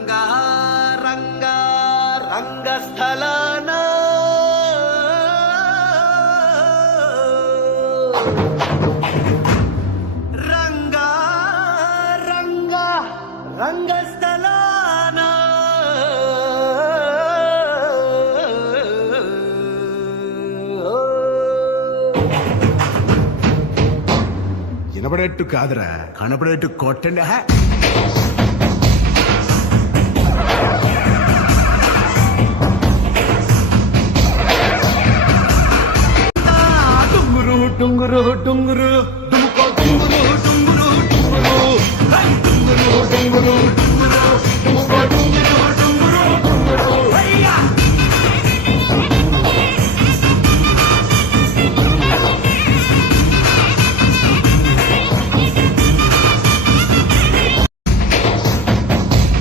రంగ రంగ రంగస్థలాన. రంగ రంగ రంగస్థలాన. వినపడేట్టు కాదురా కనపడేట్టు కొట్టండి హా டுங்குரு டுங்குரு டுங்குரு டுங்குரு